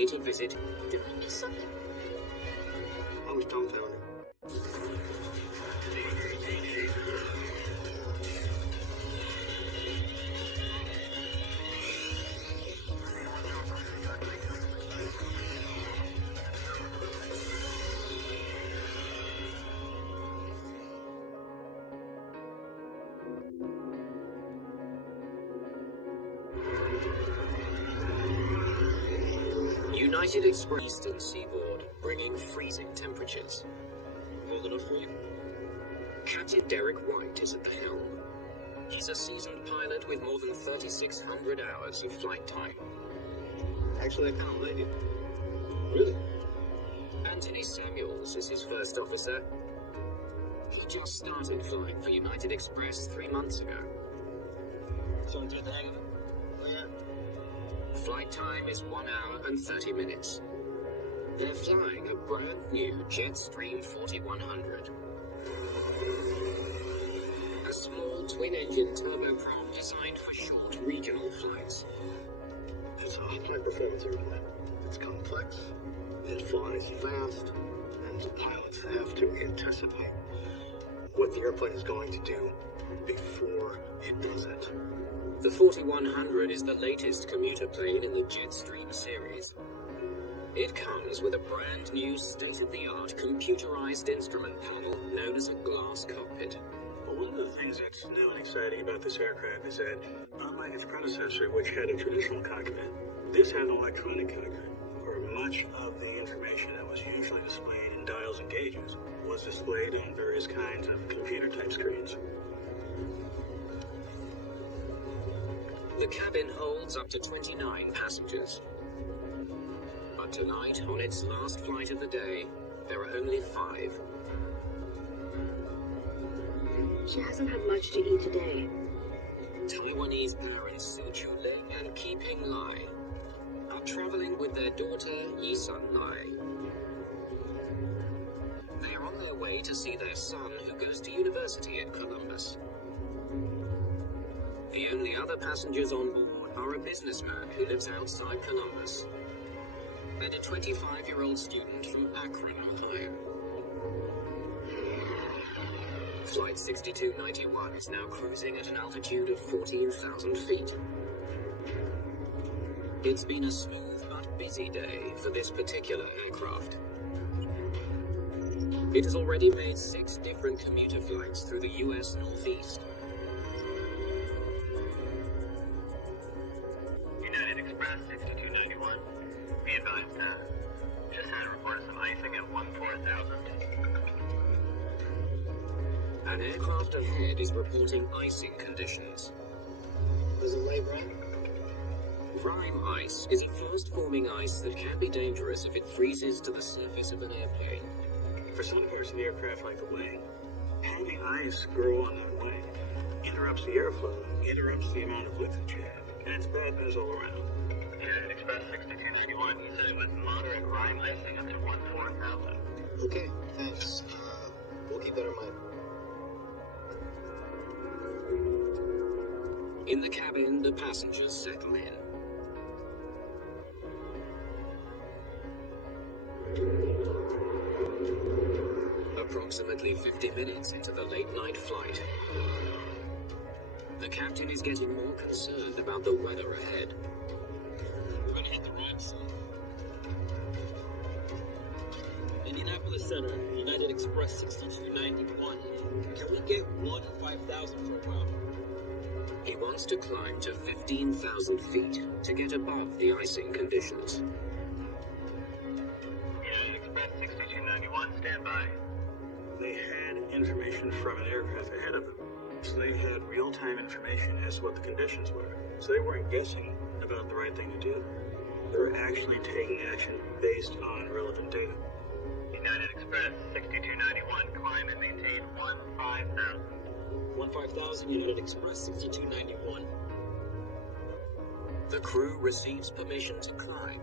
only to visit. Did I miss something? I was dumbfounded. United Express Eastern Seaboard, bringing freezing temperatures. Cold enough for you? Captain Derek White is at the helm. He's a seasoned pilot with more than 3,600 hours of flight time. Actually, I kind of like it. Really? Anthony Samuels is his first officer. He just started flying for United Express 3 months ago. So to get the hang of it? Oh, yeah. Flight time is 1 hour and 30 minutes. They're flying a brand new Jetstream 4100. A small twin-engine turboprop designed for short regional flights. It's a high-performance airplane. It's complex, it flies fast, and the pilots have to anticipate what the airplane is going to do before it does it. The 4100 is the latest commuter plane in the Jetstream series. It comes with a brand new state-of-the-art computerized instrument panel known as a glass cockpit. Well, one of the things that's new and exciting about this aircraft is that, unlike its predecessor, which had a traditional cockpit, this has an electronic cockpit, where much of the information that was usually displayed in dials and gauges was displayed on various kinds of computer-type screens. The cabin holds up to 29 passengers. But tonight, on its last flight of the day, there are only 5. She hasn't had much to eat today. Taiwanese parents Su Chu-ling and Ki-Ping Lai are traveling with their daughter Yi-Sun Lai. They are on their way to see their son who goes to university at Columbus. The only other passengers on board are a businessman who lives outside Columbus and a 25-year-old student from Akron, Ohio. Flight 6291 is now cruising at an altitude of 14,000 feet. It's been a smooth but busy day for this particular aircraft. It has already made 6 different commuter flights through the U.S. Northeast. United Express 6291. Be advised, just had a report of some icing at 14,000. An aircraft ahead is reporting icing conditions. Does it lay right? Rime ice is a fast-forming ice that can be dangerous if it freezes to the surface of an airplane. For some parts of the aircraft, like the wing, having ice grow on that wing interrupts the airflow, interrupts the amount of lift that you have, and it's bad news all around. United Express 6291, you said it was moderate rime icing up to 14,000. Okay, thanks. We'll keep that in mind. In the cabin, the passengers settle in. Approximately 50 minutes into the late-night flight, the captain is getting more concerned about the weather ahead. We're gonna hit the road soon. Indianapolis Center, United Express 6291. Can we get 5,000 for a while? He wants to climb to 15,000 feet to get above the icing conditions. United Express 6291, stand by. They had information from an aircraft ahead of them, so they had real-time information as to what the conditions were. So they weren't guessing about the right thing to do. They were actually taking action based on relevant data. United Express 6291, climb and maintain 15,000. 15,000, United Express 6291. The crew receives permission to climb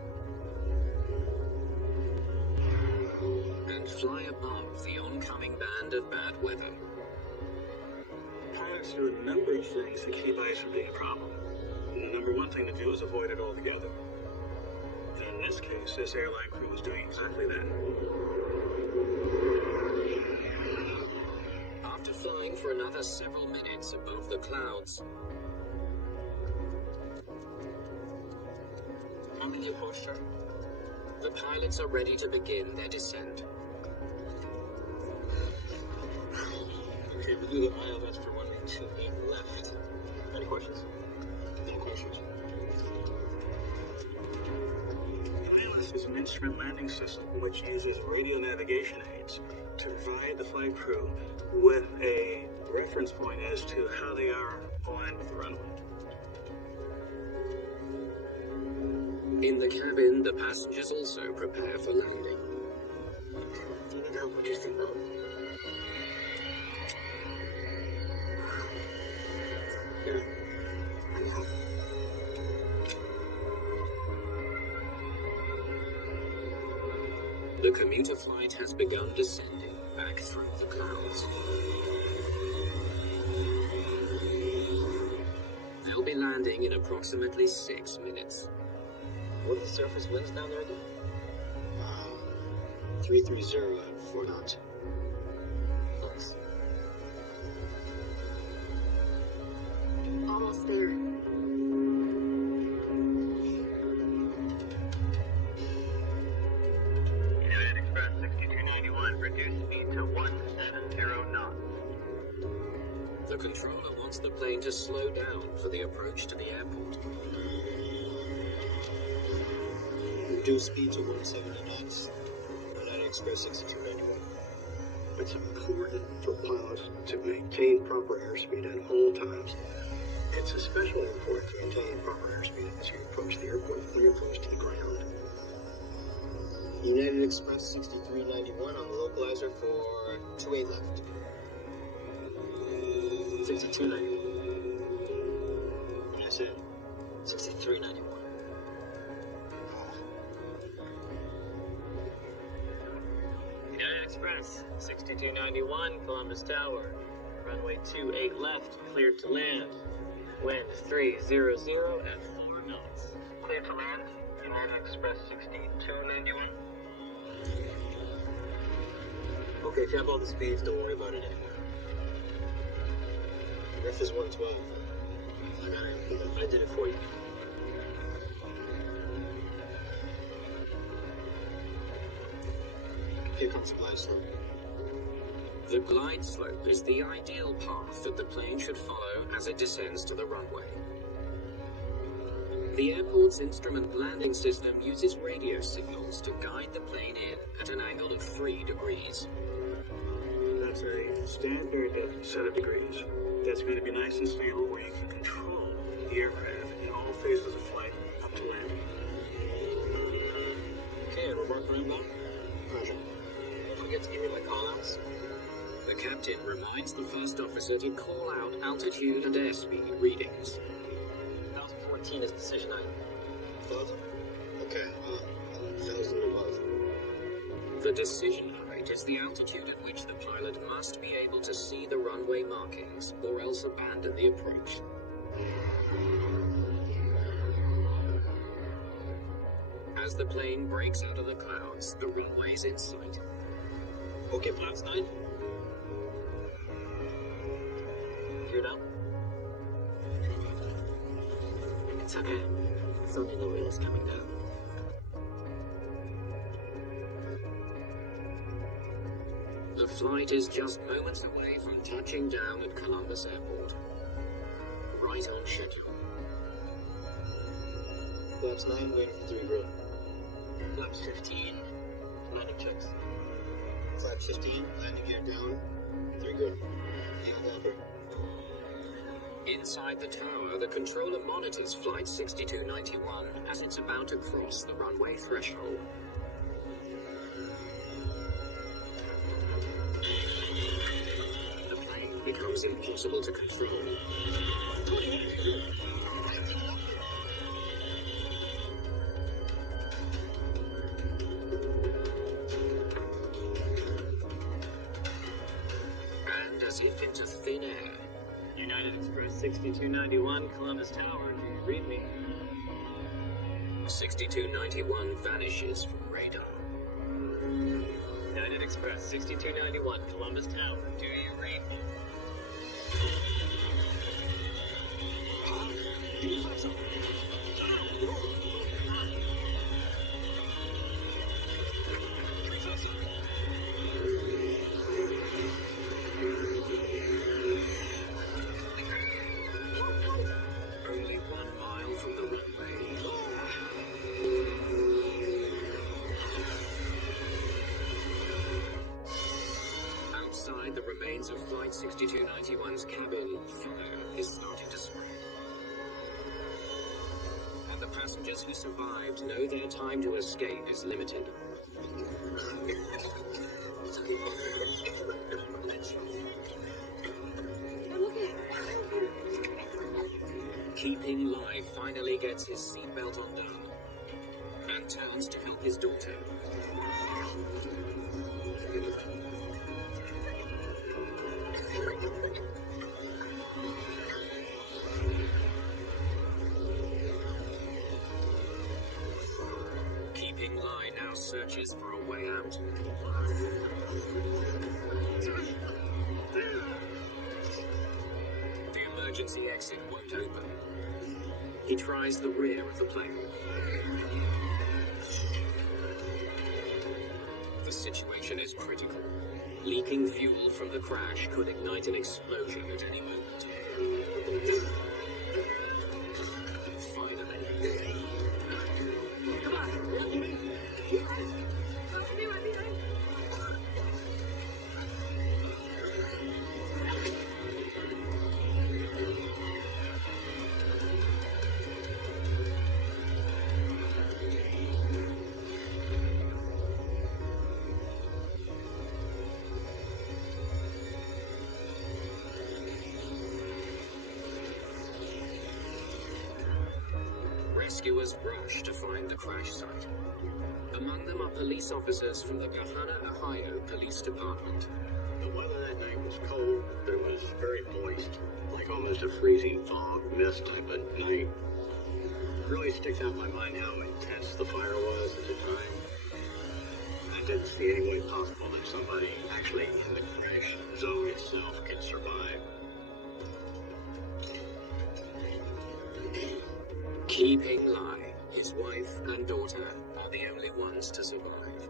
and fly above the oncoming band of bad weather. Pilots do a number of things to keep ice from being a problem. And the number one thing to do is avoid it altogether. The In this case, this airline crew was doing exactly that. After flying for another several minutes above the clouds, I'm in the approach chart. the pilots are ready to begin their descent. Okay, we do the ILS for runway 28 left. Any questions? No questions. ILS is an instrument landing system which uses radio navigation aids to provide the flight crew with a reference point as to how they are aligned with the runway. In the cabin, the passengers also prepare for landing. Do you need help with your signal? Yeah. The commuter flight has begun descending back through the clouds. They'll be landing in approximately 6 minutes. What are the surface winds down there again? 330 at 4 knots. Nice. Almost there. United Express 6291, reduce speed to 170 knots. The controller wants the plane to slow down for the approach to the airport. Reduce speed to 170 knots. United Express 6291. It's important for pilots to maintain proper airspeed at all times. It's especially important to maintain proper airspeed as you approach the airport when you approach to the ground. United Express 6391 on the localizer for 28 left. 6291. I said 6391. United Express 6291, Columbus Tower. Runway 28 left, cleared to land. Wind 300 at 4 knots. Cleared to land, United Express 6291. Okay, if you have all the speeds, don't worry about it anymore. Ref is 112. I got it. I did it for you. Here comes the glide slope. The glide slope is the ideal path that the plane should follow as it descends to the runway. The airport's instrument landing system uses radio signals to guide the plane in at an angle of 3 degrees. That's a standard set of degrees. That's going to be nice and stable where you can control the aircraft in all phases of flight up to landing. Okay, we're marking right now. Roger. Don't forget to give me my call-outs. The captain reminds the first officer to call out altitude and airspeed readings. 1014 is decision item. 1000? Okay, 1000 above. The decision height is the altitude at which the pilot must be able to see the runway markings or else abandon the approach. As the plane breaks out of the clouds, the runway's in sight. Okay, Flaps 9. You're down? It's okay. It's only the wheels coming down. The flight is just moments away from touching down at Columbus Airport. Right on schedule. Flaps 9, waiting for 3 grid. Flaps 15, landing checks. Flap 15, landing gear down, 3 grid. Inside the tower, the controller monitors Flight 6291 as it's about to cross the runway threshold. The plane becomes impossible to control. And as if into thin air, United Express 6291, Columbus Tower, do you read me? 6291 vanishes from radar. United Express 6291, Columbus Tower. Do you read? Only 1 mile from the runway. Outside the remains of Flight 6291's cabin, fire is starting to spread. And the passengers who survived know their time to escape is limited. Keeping Lai finally gets his seatbelt undone and turns to help his daughter. Keeping Lai now searches for a way out. The emergency exit won't open. He tries the rear of the plane. The situation is critical. Leaking fuel from the crash could ignite an explosion at any moment. Finally. Rescuers rush to find the crash site. Among them are police officers from the Gahanna, Ohio Police Department. The weather that night was cold, but it was very moist, like almost a freezing fog, mist type of night. It really sticks out in my mind how intense the fire was at the time. I didn't see any way possible that somebody actually in the crash zone itself could survive. Keeping Lai, his wife and daughter are the only ones to survive.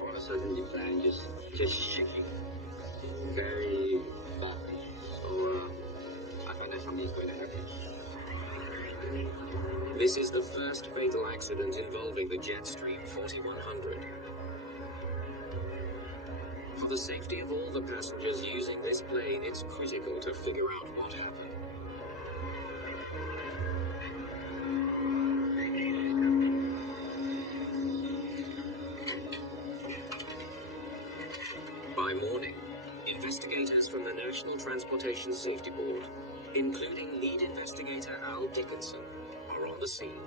All of a sudden, the plane just shaking very badly. So I thought that something's going to happen. This is the first fatal accident involving the Jetstream 4100. For the safety of all the passengers using this plane, it's critical to figure out what happened. By morning, investigators from the National Transportation Safety Board, including lead investigator Al Dickinson, are on the scene.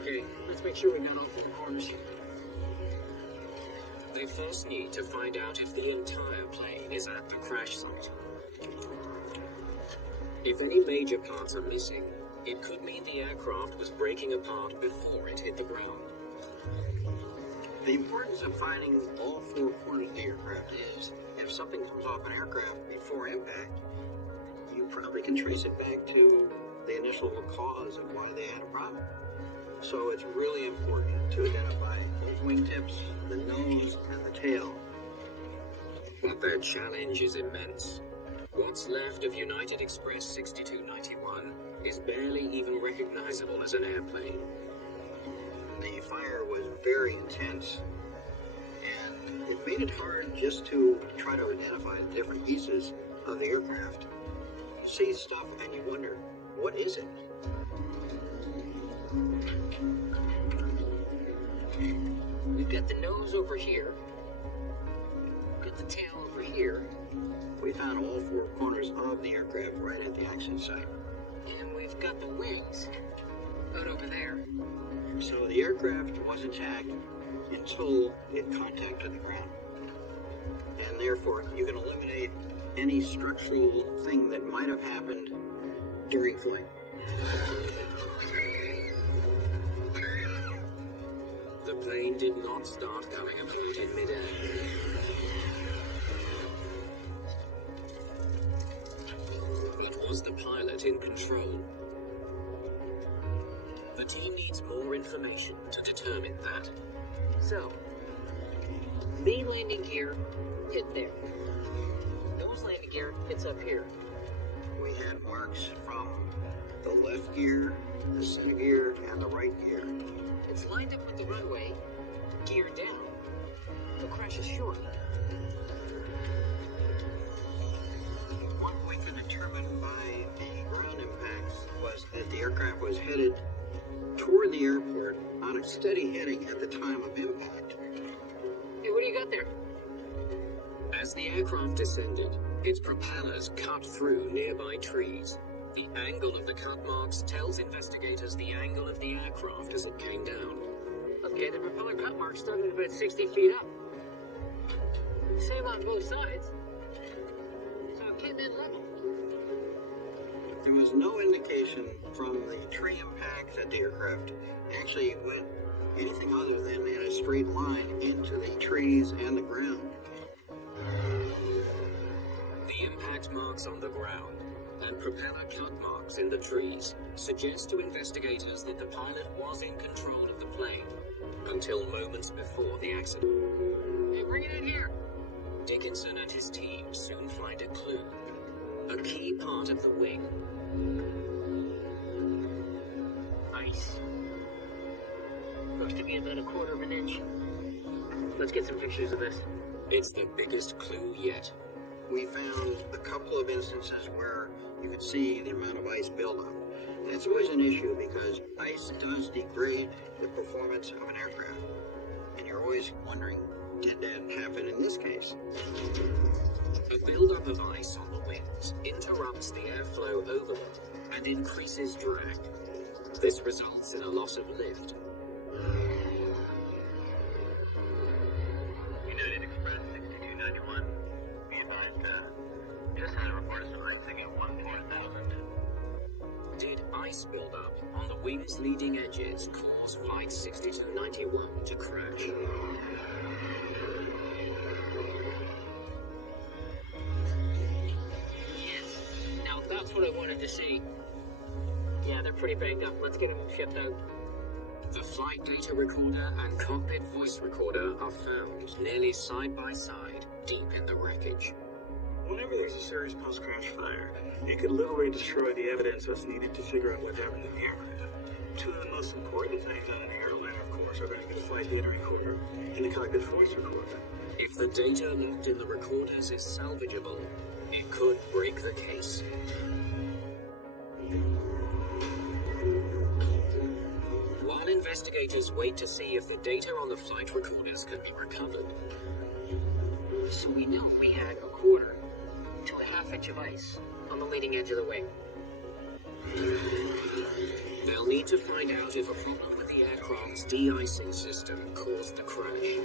Okay, let's make sure we got all four corners. They first need to find out if the entire plane is at the crash site. If any major parts are missing, it could mean the aircraft was breaking apart before it hit the ground. The importance of finding all four corners of the aircraft is, if something comes off an aircraft before impact, you probably can trace it back to the initial cause of why they had a problem. So it's really important to identify those wingtips, the nose, and the tail. But their challenge is immense. What's left of United Express 6291 is barely even recognizable as an airplane. The fire was very intense, and it made it hard just to try to identify the different pieces of the aircraft. You see stuff and you wonder, what is it? We've got the nose over here. Got the tail over here. We found all four corners of the aircraft right at the accident site. And we've got the wings out over there. So the aircraft was intact until it contacted the ground. And therefore, you can eliminate any structural thing that might have happened during flight. The plane did not start coming apart in midair. But was the pilot in control? The team needs more information to determine that. So, main landing gear hit there. Nose landing gear hits up here. We had marks from the left gear, the center gear, and the right gear. It's lined up with the runway, gear down. The crash is short. What we could determine by the ground impacts was that the aircraft was headed toward the airport on a steady heading at the time of impact. Hey, what do you got there? As the aircraft descended, its propellers cut through nearby trees. The angle of the cut marks tells investigators the angle of the aircraft as it came down. Okay, the propeller cut mark started about 60 feet up. Same on both sides. So it came in level. There was no indication from the tree impact that the aircraft actually went anything other than in a straight line into the trees and the ground. The impact marks on the ground and propeller cut marks in the trees suggest to investigators that the pilot was in control of the plane until moments before the accident. Hey, bring it in here. Dickinson and his team soon find a clue, a key part of the wing. Ice. Looks to be about a quarter of an inch. Let's get some pictures of this. It's the biggest clue yet. We found a couple of instances where you could see the amount of ice buildup. And it's always an issue because ice does degrade the performance of an aircraft. And you're always wondering, did that happen in this case? A buildup of ice on the wings interrupts the airflow over them and increases drag. This results in a loss of lift. United Express 6291. Be advised, just had a report of some icing at 14000. Did ice buildup on the wing's leading edges cause Flight 6291 to crash? Yes. Now that's what I wanted to see. Yeah, they're pretty banged up. Let's get them shipped out. The flight data recorder and cockpit voice recorder are found nearly side by side, deep in the wreckage. Whenever there's a serious post-crash fire, it could literally destroy the evidence that's needed to figure out what happened in the aircraft. Two of the most important things on an airline, of course, are going to be the flight data recorder and the cockpit voice recorder. If the data locked in the recorders is salvageable, it could break the case. While investigators wait to see if the data on the flight recorders can be recovered, So we know we had a quarter to a half inch of ice on the leading edge of the wing. they'll need to find out if a problem with the aircraft's de-icing system caused the crash.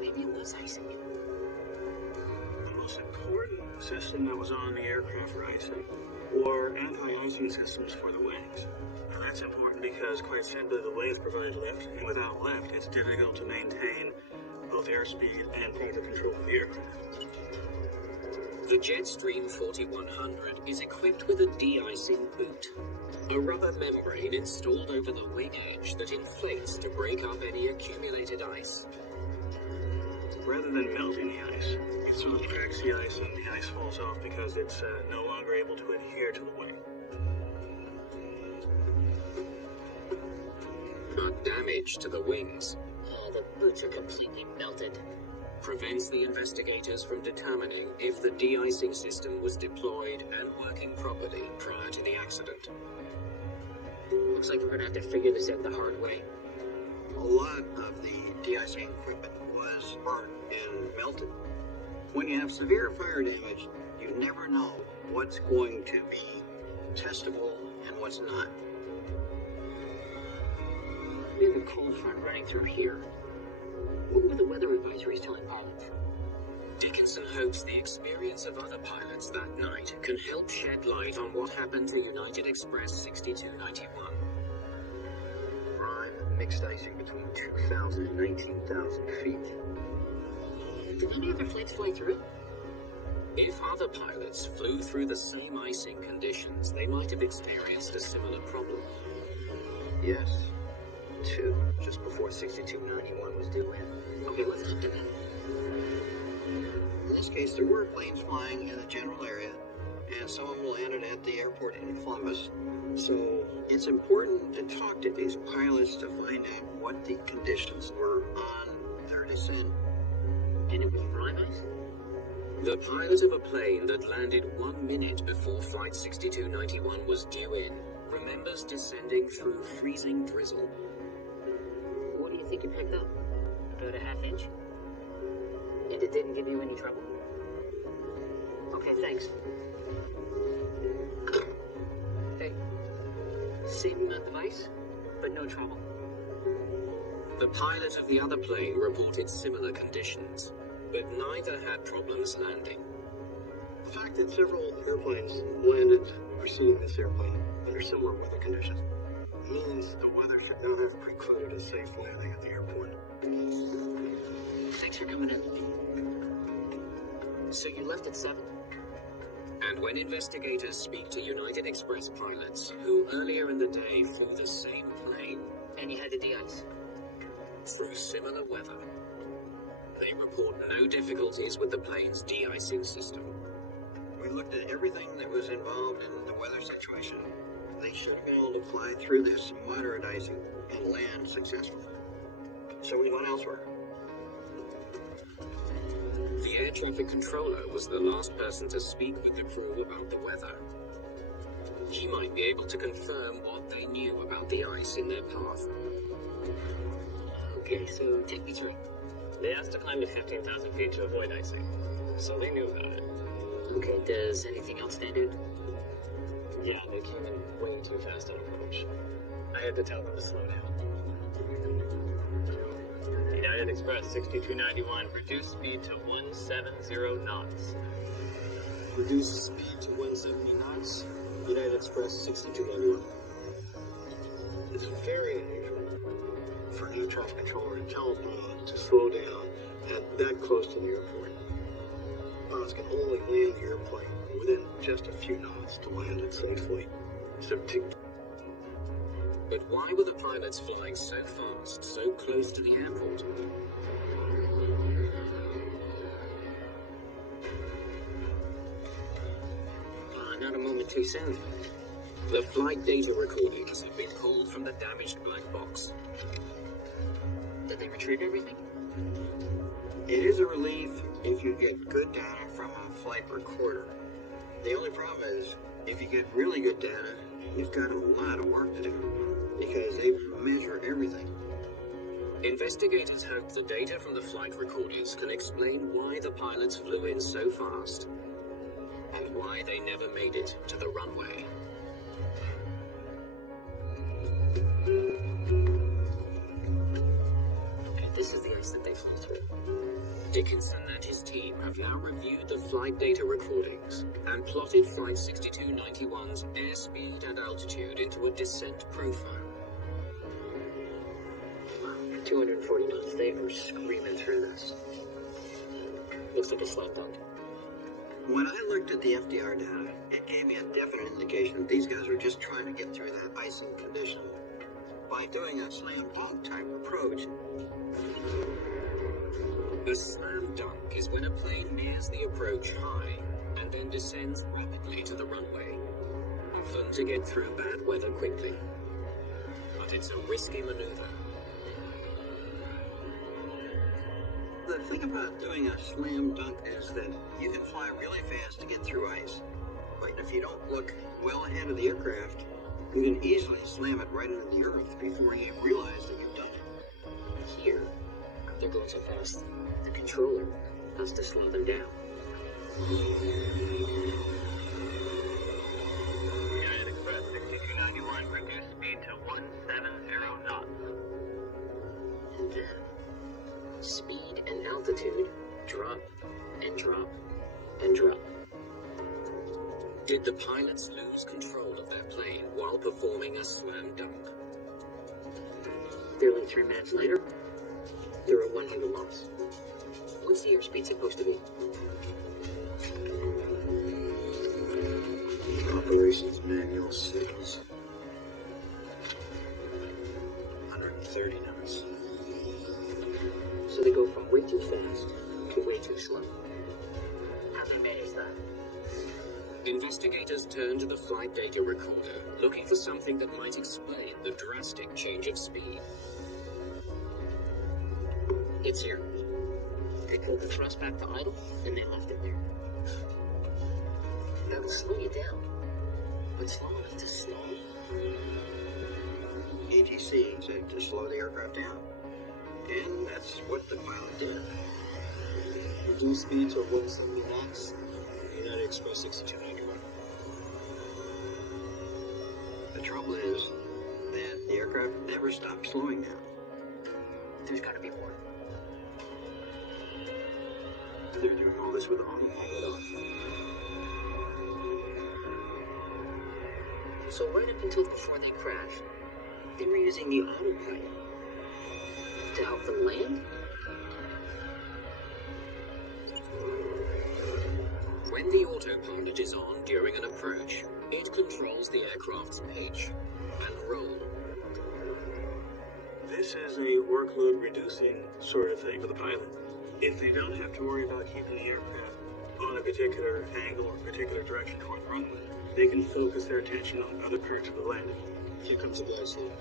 Maybe it was icing. The most important system that was on the aircraft for icing were anti-icing systems for the wings. Now that's important because, quite simply, the wings provide lift, and without lift, it's difficult to maintain both airspeed and practical control of the aircraft. The Jetstream 4100 is equipped with a de-icing boot, a rubber membrane installed over the wing edge that inflates to break up any accumulated ice. Rather than melting the ice, it sort of cracks the ice and the ice falls off because it's no longer able to adhere to the wing. But damage to the wings Oh, the boots are completely melted. prevents the investigators from determining if the de-icing system was deployed and working properly prior to the accident. Looks like we're gonna have to figure this out the hard way. A lot of the de-icing equipment was burnt and melted. When you have severe fire damage, you never know what's going to be testable and what's not. We have a cold front running through here. What were the weather advisories telling pilots? Dickinson hopes the experience of other pilots that night can help shed light on what happened to United Express 6291. Prime mixed icing between 2,000 and 19,000 feet. Did any other flights fly through it? If other pilots flew through the same icing conditions, they might have experienced a similar problem. Yes. 2, just before 6291 was due in. Okay, let's look at that. In this case, there were planes flying in the general area, and some of them landed at the airport in Columbus. So it's important to talk to these pilots to find out what the conditions were on their descent. And it was prime ice? The pilot of a plane that landed 1 minute before Flight 6291 was due in remembers descending through freezing drizzle. What do you think you picked up? About a half inch? And it didn't give you any trouble? Okay, thanks. Hey, same amount of ice, but no trouble. The pilot of the other plane reported similar conditions, but neither had problems landing. The fact that several airplanes landed preceding this airplane under similar weather conditions means the weather should not have precluded a safe landing at the airport. Thanks for coming in. So you left at 7? And when investigators speak to United Express pilots who earlier in the day flew the same plane And you had to de-ice? through similar weather, they report no difficulties with the plane's de-icing system. We looked at everything that was involved in the weather situation. They should have been able to fly through this moderate icing and land successfully. So we went elsewhere. The air traffic controller was the last person to speak with the crew about the weather. He might be able to confirm what they knew about the ice in their path. Okay, so take me through. They asked to climb to 15,000 feet to avoid icing, so they knew about it. Okay, does anything else stand out? Yeah, they came in way too fast on approach. I had to tell them to slow down. United Express 6291, reduce speed to 170 knots. Reduce speed to 170 knots. United Express 6291. It's very unusual for an air traffic controller to tell a pilot to slow down at that close to the airport. Pilots can only land the airplane within just a few knots to land it safely. So But why were the pilots flying so fast, so close to the airport? Not a moment too soon. The flight data recordings have been pulled from the damaged black box. Did they retrieve everything? It is a relief if you get good data from a flight recorder. The only problem is, if you get really good data, you've got a lot of work to do, because they measure everything. Investigators hope the data from the flight recorders can explain why the pilots flew in so fast, and why they never made it to the runway. Okay, this is the ice that they flew through. Dickinson and his team have now reviewed the flight data recordings and plotted Flight 6291's airspeed and altitude into a descent profile. 240 knots. They were screaming through this. Looks like a slam dunk. When I looked at the FDR data, it gave me a definite indication that these guys were just trying to get through that icing condition by doing a slam dunk type approach. A slam dunk is when a plane nears the approach high and then descends rapidly to the runway, often to get through bad weather quickly. But it's a risky maneuver. The thing about doing a slam dunk is that you can fly really fast to get through ice. But if you don't look well ahead of the aircraft, you can easily slam it right into the earth before you realize that you've done it. Here, they're going so fast. The controller has to slow them down. United Express 6291, reduce speed to 170 knots. And then, speed and altitude drop and drop, and drop. Did the pilots lose control of their plane while performing a slam dunk? Barely 3 minutes later, there were 100 knots. What's the airspeed supposed to be? Operations manual says 130 knots. So they go from way too fast to way too slow. How do they manage that? Investigators turned to the flight data recorder, looking for something that might explain the drastic change of speed. It's here. They pulled the thrust back to idle, and they left it there. That'll slow you down, but slow enough to stall. ATC said to slow the aircraft down. And that's what the pilot did. Reduce speed to 170 knots. United Express 6291. The trouble is that the aircraft never stopped slowing down. There's gotta be more. They're doing all this with autopilot off. So right up until before they crashed, they were using the autopilot to help them land? When the autopilot is on during an approach, it controls the aircraft's pitch and roll. This is a workload reducing sort of thing for the pilot. If they don't have to worry about keeping the aircraft on a particular angle or particular direction toward the runway, they can focus their attention on other parts of the landing. Here comes the glass line.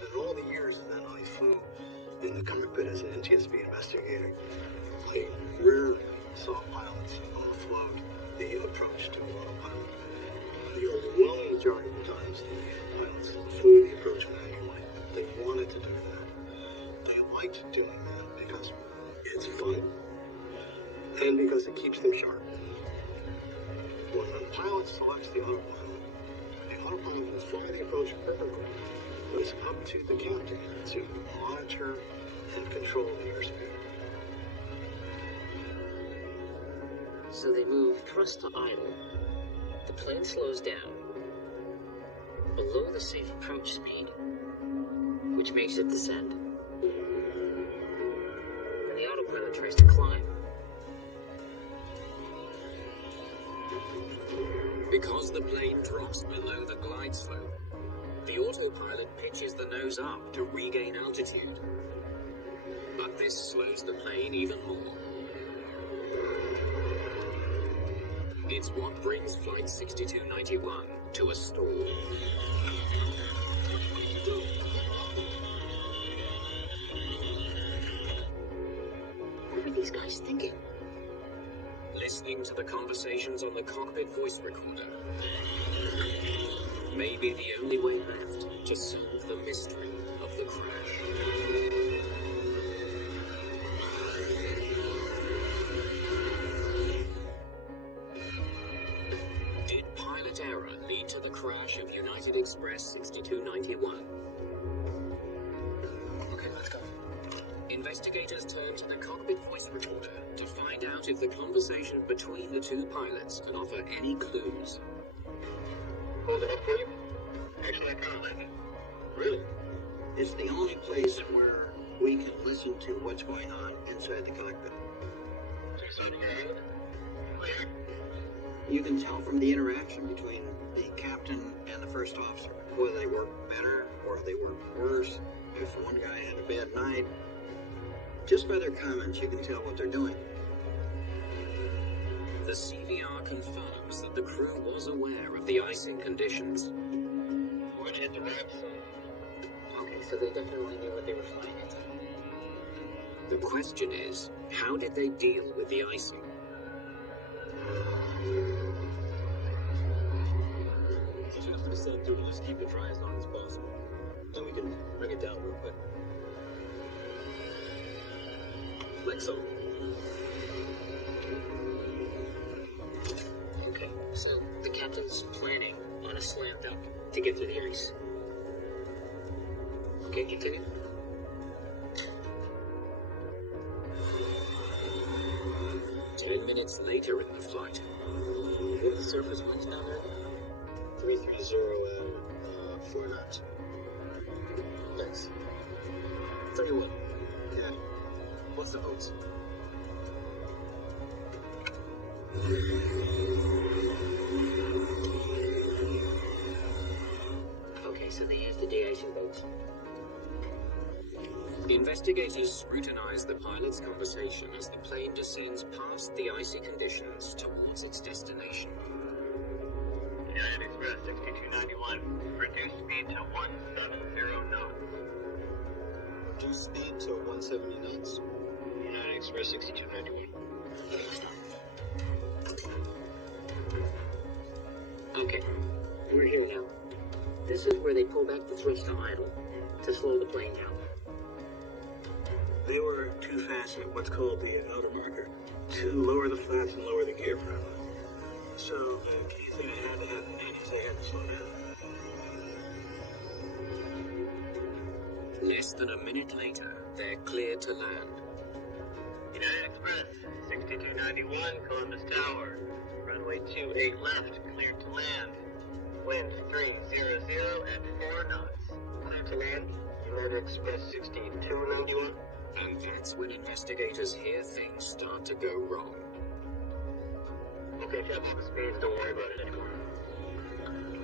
In all the years that I flew in the cockpit as an NTSB investigator, I rarely saw pilots offload the approach to autopilot. The overwhelming majority of the times, the pilots flew the approach manually. They wanted to do that. They liked doing that because it's fun and because it keeps them sharp. When the pilot selects the autopilot will fly the approach perfectly, but it's up to the captain to monitor and control the airspeed. So they move thrust to idle. The plane slows down below the safe approach speed, which makes it descend. And the autopilot tries to climb. Because the plane drops below the glide slope, the autopilot pitches the nose up to regain altitude. But this slows the plane even more. It's what brings Flight 6291 to a stall. What are these guys thinking? Listening to the conversations on the cockpit voice recorder may be the only way left to solve the mystery of the crash. Did pilot error lead to the crash of United Express 6291? Okay, let's go. Investigators turn to the cockpit voice recorder to find out if the conversation between the two pilots can offer any clues. Hold it up for you. Excellent comment. Really? It's the only place where we can listen to what's going on inside the cockpit. You can tell from the interaction between the captain and the first officer whether they work better or they work worse. If one guy had a bad night, just by their comments, you can tell what they're doing. The CVR confirms that the crew was aware of the icing conditions. We're gonna hit the ramp soon. Okay, so they definitely knew what they were flying into. The question is, how did they deal with the icing? Just after the sun through, just keep it dry as long as possible. Then we can bring it down real quick. Like so. Okay, so the captain's planning on a slam dunk to get through the ice. Okay, continue. 10 minutes later in the flight, What are the surface winds down there? 330 and 4 knots. Nice. Tell you what. Yeah. What's the boats? Okay, so they use the de-icing boats. investigators scrutinize the pilot's conversation as the plane descends past the icy conditions towards its destination. United Express 6291, reduce speed to 170 knots. Reduce speed to 170 knots. United Express 6291. Okay, we're here now. This is where they pull back the thrust to idle to slow the plane down. They were too fast at what's called the outer marker to lower the flaps and lower the gear properly. So the key thing that had to happen is they had to slow down. Less than a minute later, they're cleared to land. United Express 6291, Columbus Tower. Runway 28 left, cleared to land. Wind 300 at 4 knots. Clear to land. United Express 6291. And that's when investigators hear things start to go wrong. Okay, tap off the speeds, don't worry about it anymore.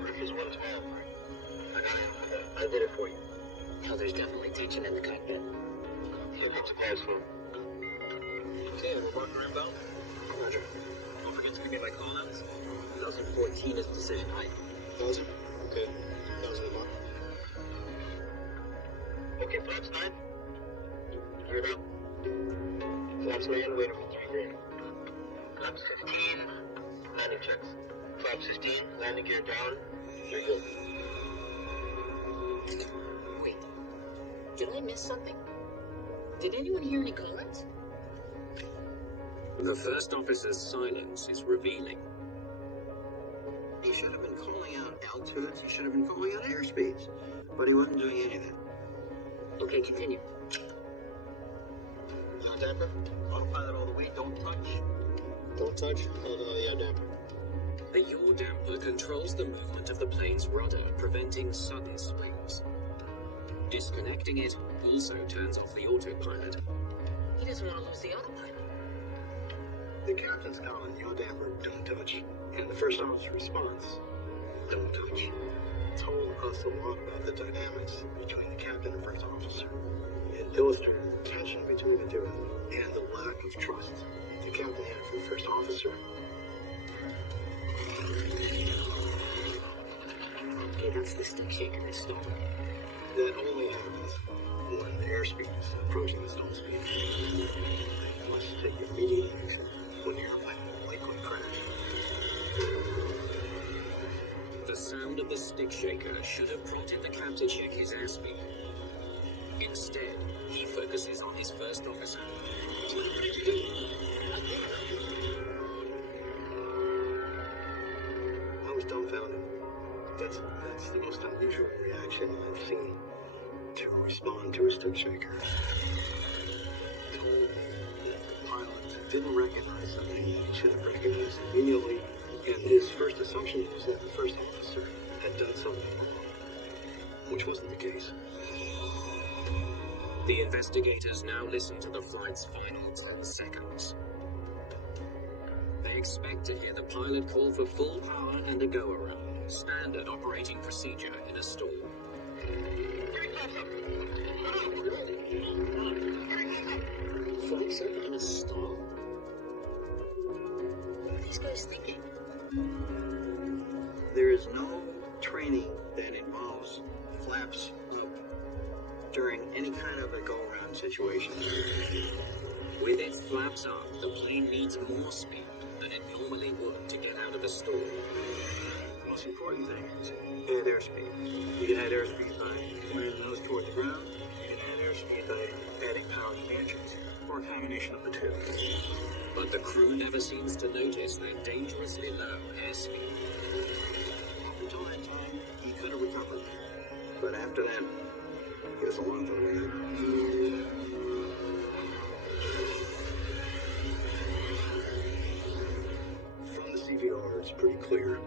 Rick is 112. I got it. I did it for you. Now there's definitely tension in the cockpit. Hit up the pass phone. Okay, we're marking inbound. Roger. Don't forget to give me my call outs. 2014 is decision height. 1,000? Okay. 1,000 a month. Okay, flaps 9. Geared up. Flaps 9, waiting for 3 grand. Flaps 15. Landing checks. Flaps 15, landing gear down. You're good. Wait, did I miss something? Did anyone hear any call-outs? The first officer's silence is revealing. You should have been calling out altitudes, you should have been calling out airspeeds. But he wasn't doing any of that. Okay, continue. Yaw damper, autopilot all the way, don't touch. Don't touch, hold on the yaw damper. The yaw damper controls the movement of the plane's rudder, preventing sudden swings. Disconnecting it also turns off the autopilot. He doesn't want to lose the autopilot. The captain's comment, yaw damper, don't touch. And the first officer's response, don't touch, told us a lot about the dynamics between the captain and first officer. It illustrated the tension between the two of them and the lack of trust the captain had for the first officer. Okay, that's the stick shaker that's stolen. That only happens when the airspeed is approaching the stall speed. You must take immediate action when the airplane will likely crash. The sound of the stick shaker should have prompted the captain to check his airspeed. Instead, he focuses on his first officer. I was dumbfounded. That's the most unusual reaction I've seen to respond to a stick shaker. Told that the pilot didn't recognize something he should have recognized immediately, and his first assumption was that the first officer had done something wrong, which wasn't the case. The investigators now listen to the flight's final 10 seconds. They expect to hear the pilot call for full power and a go-around, standard operating procedure in a stall. Flaps up in a stall? What are these guys thinking? There is no training that involves flaps up during any kind of a go-around situation. With its flaps up, the plane needs more speed than it normally would to get out of a stall. The most important thing is add airspeed. You can add airspeed by turning the nose toward the ground. You can add airspeed by adding power to the engines, or a combination of the two. But the crew never seems to notice that dangerously low airspeed. Until that time, he could have recovered. But after that, he was a long time ahead. pretty clear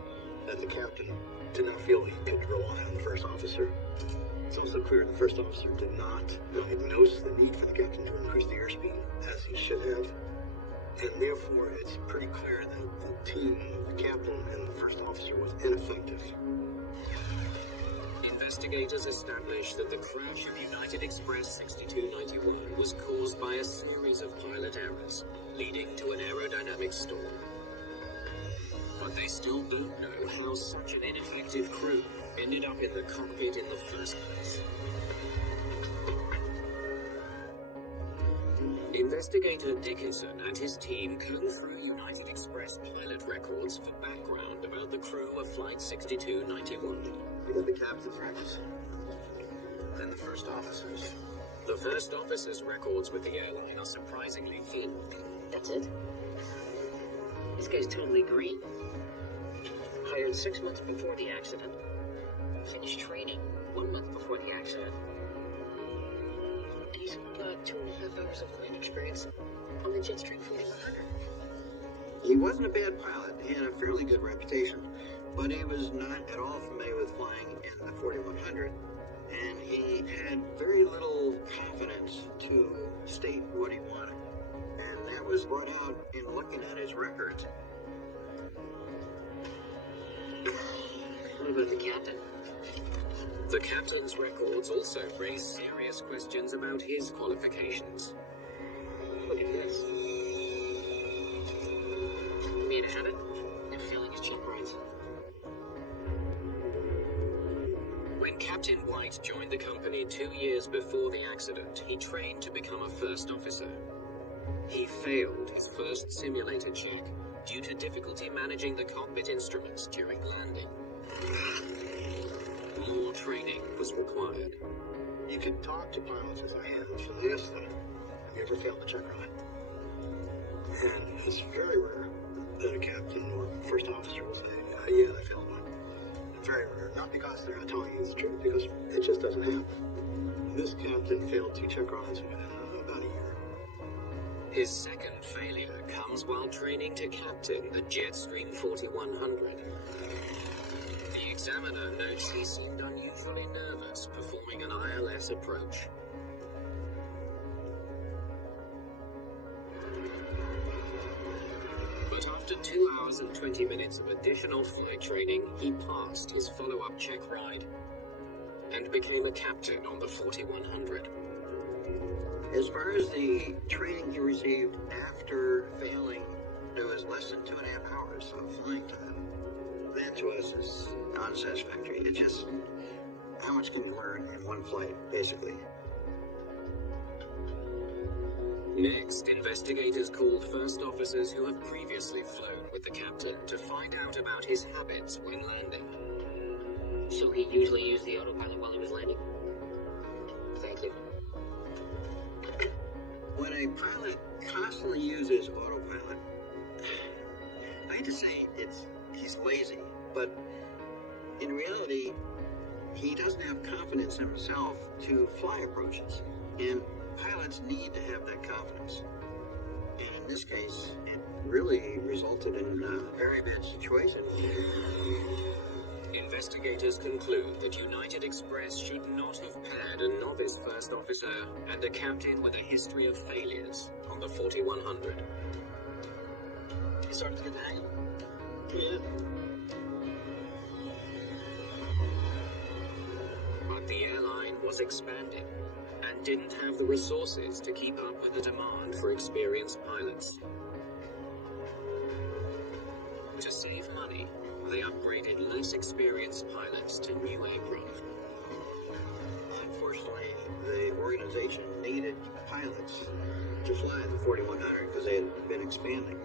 that the captain did not feel he could rely on the first officer. It's also clear the first officer did not diagnose the need for the captain to increase the airspeed as he should have. And therefore, it's pretty clear that the team, the captain and the first officer, was ineffective. Investigators established that the crash of United Express 6291 was caused by a series of pilot errors, leading to an aerodynamic storm. But they still don't know how such an ineffective crew ended up in the cockpit in the first place. Investigator Dickinson and his team combed through United Express pilot records for background about the crew of Flight 6291. You got the captain's records, then the first officers. The first officer's records with the airline are surprisingly thin. That's it? This guy's totally green. Hired 6 months before the accident. Finished training 1 month before the accident. And he's only got 2.5 hours of flight experience on the Jetstream 4100. He wasn't a bad pilot. He had a fairly good reputation, but he was not at all familiar with flying in the 4100, and he had very little confidence to state what he wanted. And that was brought out in looking at his records. What about the captain? The captain's records also raise serious questions about his qualifications. Look at this. Made a habit of failing his check rides. When Captain White joined the company 2 years before the accident, he trained to become a first officer. He failed his first simulator check due to difficulty managing the cockpit instruments during landing. More training was required. You could talk to pilots as I have and ask them, have you ever failed a check ride? And it's very rare that a captain or first officer will say, yeah, I failed one. Very rare. Not because they're not telling you the truth, because it just doesn't happen. This captain failed 2 check rides within about a year. His second failure comes while training to captain the Jetstream 4100. The examiner notes he seemed unusually nervous performing an ILS approach. But after 2 hours and 20 minutes of additional flight training, he passed his follow-up check ride and became a captain on the 4100. As far as the training he received after failing, there was less than 2.5 hours of flying time. That to us is unsatisfactory. It's just, how much can you learn in one flight, basically? Next, investigators called first officers who have previously flown with the captain to find out about his habits when landing. So he usually used the autopilot while he was landing? Thank you. When a pilot constantly uses autopilot, I hate to say he's lazy, but in reality, he doesn't have confidence in himself to fly approaches. And pilots need to have that confidence. And in this case, it really resulted in a very bad situation. Investigators conclude that United Express should not have paired a novice first officer and a captain with a history of failures on the 4100. He started to get the hang of it. Yeah. But the airline was expanding and didn't have the resources to keep up with the demand for experienced pilots. To save money, they upgraded less experienced pilots to new aircraft. Unfortunately, the organization needed pilots to fly the 4100 because they had been expanding.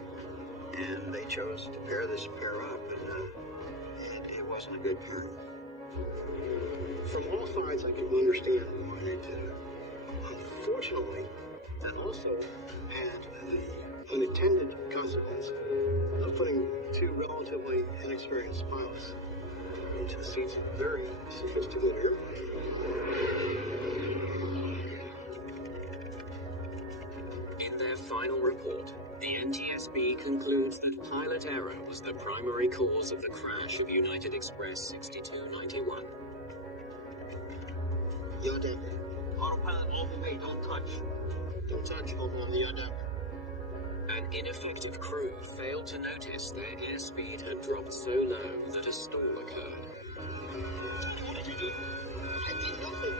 And they chose to pair up, and it wasn't a good pairing. From all sides, I can understand why they did it. Unfortunately, that also had the unintended consequence of putting 2 relatively inexperienced pilots into the seats of a very sophisticated airplane. In their final report, The NTSB concludes that pilot error was the primary cause of the crash of United Express 6291. Yaw damper. Autopilot all the way, don't touch. Don't touch, hold on the yaw damper. An ineffective crew failed to notice their airspeed had dropped so low that a stall occurred. What did you do? I did nothing.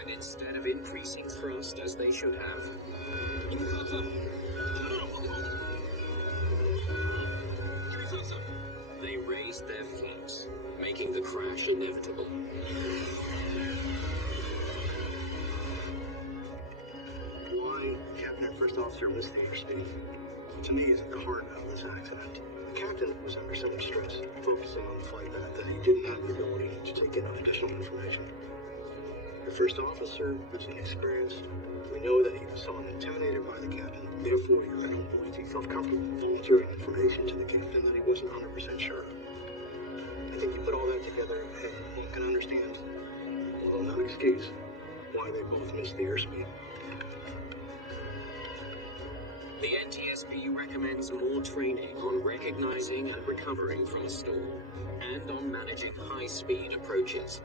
And instead of increasing thrust as they should have, Give me thumbs up. Give me thumbs up. they raised their flaps, making the crash inevitable. Why Captain and First Officer missed the airspeed, to me, is at the heart of this accident. The captain was under so much stress, focusing on the flight that he didn't have the ability to take in additional information. The first officer was inexperienced. We know that he was somewhat intimidated by the captain. Therefore, I don't believe he felt comfortable volunteering information to the captain that he wasn't 100% sure. I think you put all that together, and one can understand, although not excuse, why they both missed the airspeed. The NTSB recommends more training on recognizing and recovering from a stall, and on managing high-speed approaches.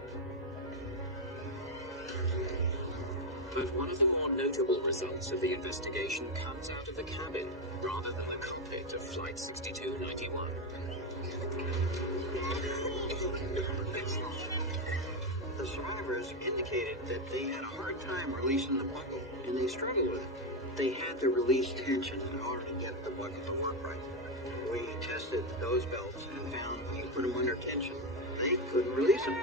But one of the more notable results of the investigation comes out of the cabin, rather than the cockpit of Flight 6291. The survivors indicated that they had a hard time releasing the buckle, and they struggled with it. They had to release tension in order to get the buckle to work right. We tested those belts and found when you put them under tension, they couldn't release them.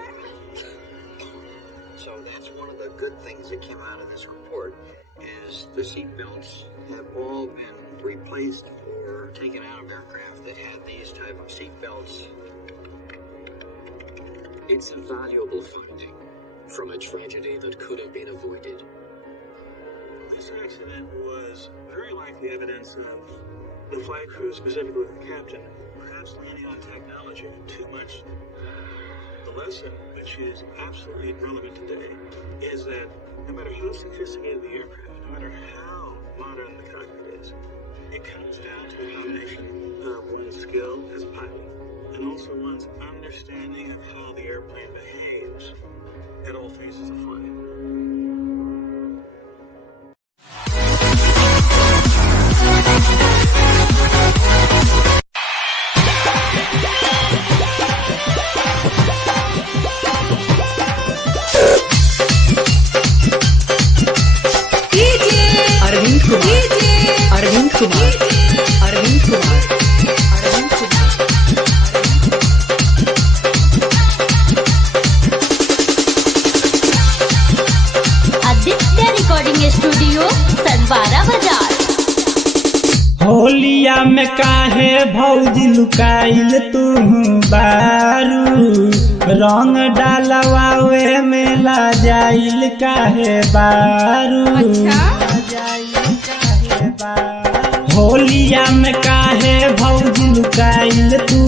So that's one of the good things that came out of this report, is the seat belts have all been replaced or taken out of aircraft that had these type of seat belts. It's a valuable finding from a tragedy that could have been avoided. This accident was very likely evidence of the flight crew, specifically the captain, perhaps leaning on technology too much. The lesson, which is absolutely relevant today, is that no matter how sophisticated the aircraft, no matter how modern the cockpit is, it comes down to a combination of one's skill as a pilot and also one's understanding of how the airplane behaves at all phases of flight. Arvind Kumar. Aditya recording studio Sanwara बाजार। होलिया में काहे भौजी लुकाइल तू बारू, रंग डालवावे में ला जाइल काहे बारू। होलिया में काहे भौजी लुकाइल तू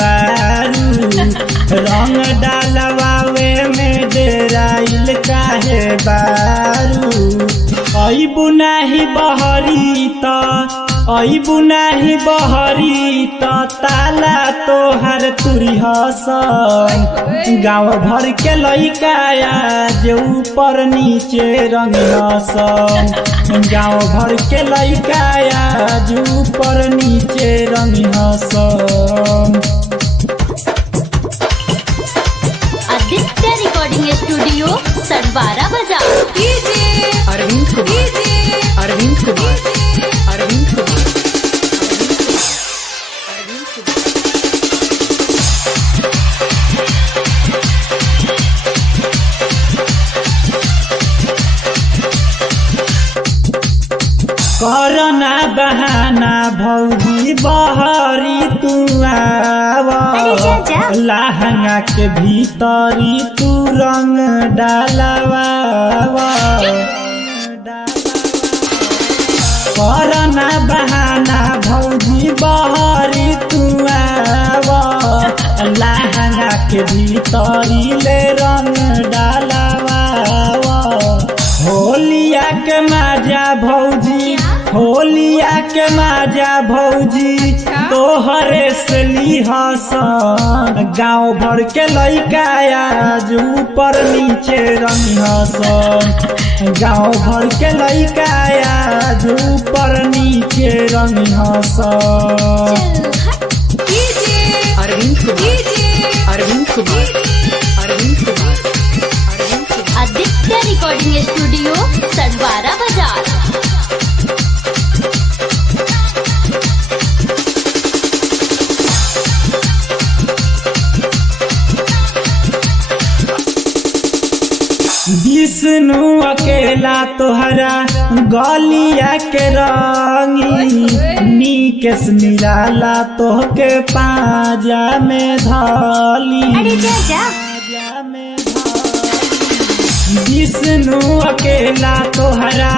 बारू, रंग डालवावे में डेराइल काहे बारू। अइबू नाही बहरी त ताला तोहर तुरी हसन। गाँव भर के लइकाया जे ऊपर नीचे रंग हसन। गाँव भर के लइकाया जे ऊपर नीचे रंग हसन। आदित्य रिकॉर्डिंग स्टूडियो सनवारा बाजार। Arvind Kumar. करना बहाना भौजी बहरी तू आवा, लहंगा के भीतरी तू रंग डालवा। करना बहाना भौजी बहरी तू आवा, लहंगा के भीतरी ले रंग डालवा। होलिया के मजा भौजी होलिया के माजा भौजी तोहरे से लिहसन गाँव भर के लइका आज ऊपर नीचे रंगहसन गाँव भर के लइका आज ऊपर नीचे रंगहसन अरविंद कुमार अरविंद कुमार अरविंद कुमार आदित्य रिकॉर्डिंग स्टूडियो सडवारा बाजार। विष्णु अकेला तोहरा गलिया के रंगी नीकेश निराला तोहके पाजा में धली विष्णु अकेला तोहरा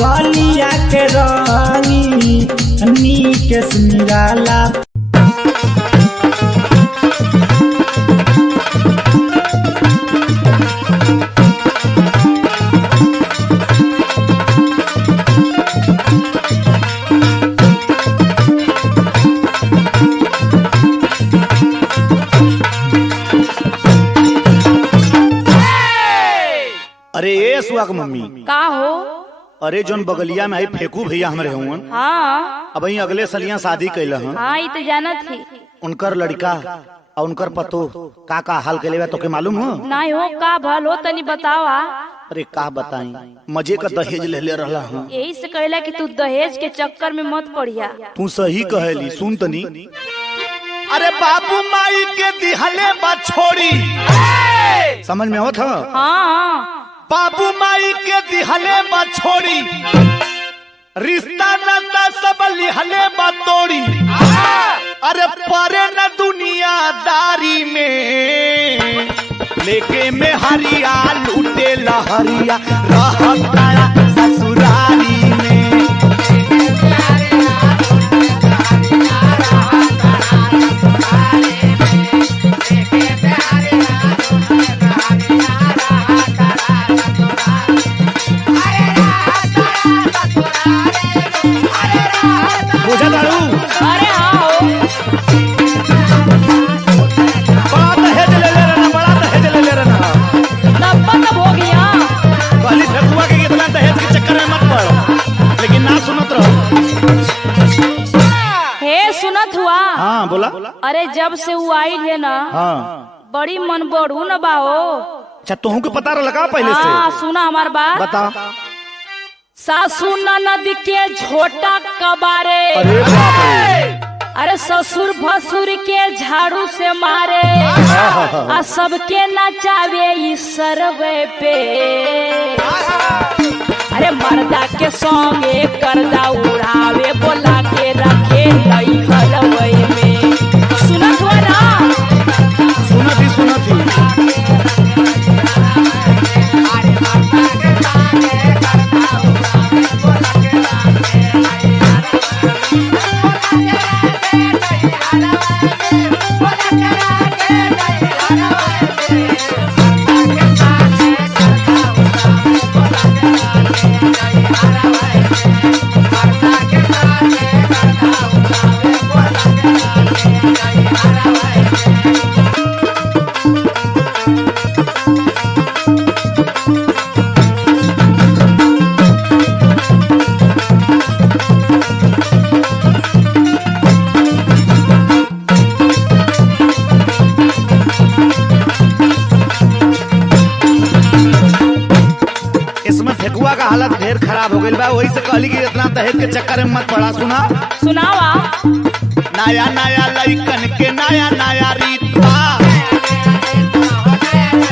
गलिया के रंगी नीकेश निराला। अरे ये सुआ के मम्मी का हो? अरे जोन बगलिया में आई फेंकू भैया हमरे हुवन। हाँ अब ही अगले सलिया शादी कैला हन। हाँ ये तो जानत थी। उनकर लड़का और उनकर पतो का हाल कैले बा तोके मालूम हो? नहीं हो का भल हो तनी बतावा। अरे का बताई मजे का दहेज ले ले रहला हन। यही से कहला कि तू दहेज के चक्कर में मत पड़िया। तू सही कहली सुन तनी। अरे बाबू माई के दिहले बा छोड़ी समझ में आवत ह? हाँ बाबू माई के दिहले बा छोड़ी रिश्ता नाता सब लिहले बा तोड़ी। अरे परे न दुनियादारी में लेके में हरिया लूटे लहरिया रहता ससुरारी में। बुझा दारू अरे हाँ हो बड़ा दहेज ले ले रहना बड़ा दहेज ले ले रहना। तब हो गया। पहली फेकुआ के इतना दहेज के चक्कर में मत पड़ लेकिन ना सुनत रहो। हे सुनत हुआ? हाँ बोला। अरे जब से वो आई है ना हाँ बड़ी मन बड़ू न बा हो। अच्छा तुहू के पता लगा पहले से? हाँ सुना हमार बात। बता। सासू ननद के झोटा कबारे। अरे बाप रे। अरे ससुर भसुर के झाड़ू से मारे आ सबके नचावे इस सरवे पे। अरे मर्दा के संगे कर्जा उड़ावे बोला के रखे लई हरवई में। सुनत हुआ ना? सुनत ही हालत ढेर खराब हो गई बा। वही से कहली कि इतना दहेज के चक्कर में मत पड़ा। सुना सुनावा। नया नया लइकन के नया नया रीत बा।